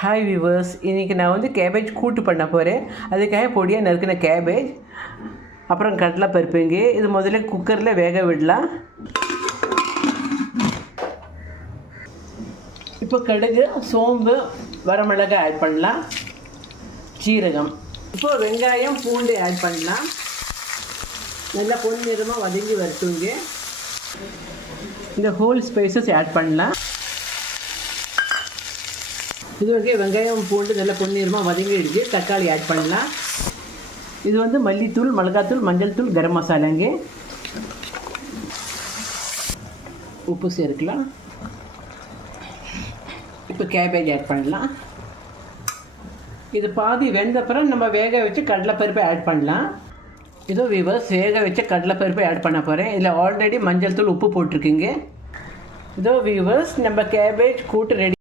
Hi viewers, இன்றைக்கி நான் வந்து கேபேஜ் கூட்டு பண்ண போகிறேன். அதுக்காக பொடியாக நறுக்கின கேபேஜ், அப்புறம் கடலை பருப்புங்க. இது முதல்ல குக்கரில் வேக விடலாம். இப்போ கடுகு, சோம்பு, வரமிளகாய் ஆட் பண்ணலாம், சீரகம். இப்போ வெங்காயம், பூண்டு ஆட் பண்ணலாம். நல்லா பொன்னிறமாக வதங்கி வரட்டுங்க. இந்த ஹோல் ஸ்பைசஸ் ஆட் பண்ணலாம். இது வந்து வெங்காயம் பூண்டு நல்லா பொன்னிறமாக வதங்கிடுச்சு. தக்காளி ஆட் பண்ணலாம். இது வந்து மல்லித்தூள், மிளகாத்தூள், மஞ்சள் தூள், கரம் மசாலாங்க. உப்பு சேர்க்கலாம். இப்போ கேபேஜ் ஆட் பண்ணலாம். இது பாதி வெந்தப்புறம் நம்ம வேக வச்சு கடலைப்பருப்பை ஆட் பண்ணலாம். இதோ வியூவர்ஸ், வேக வச்ச கடலைப்பருப்பை ஆட் பண்ண போகிறேன். இதில் ஆல்ரெடி மஞ்சள் தூள், உப்பு போட்டிருக்கீங்க. இதோ வியூவர்ஸ், நம்ம கேபேஜ் கூட்டு ரெடி.